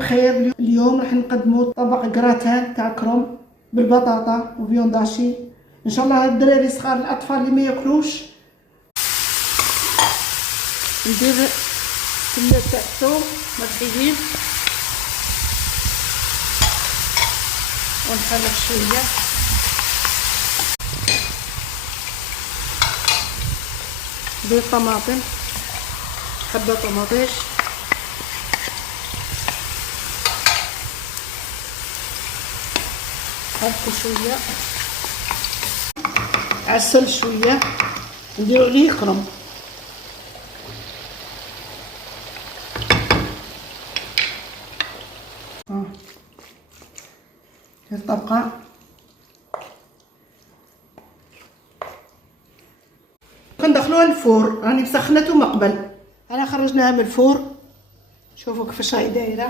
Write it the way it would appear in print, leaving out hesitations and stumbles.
بخير. اليوم راح نقدموا طبق كراتان تاع كروم بالبطاطا وفيونداشي. ان شاء الله الدراري الصغار الاطفال اللي ما ياكلوش. ندير كميه تاع الثوم مطحيين ونحرك شويه. ندير طماطم، حبه طماطيش، نحركو شويه، عسل شويه، نديرو عليه كرم. الطبقه كندخلوها للفور. راني مسخنته من قبل، انا خرجناها من الفور. شوفوا كيفاش راهي دايره.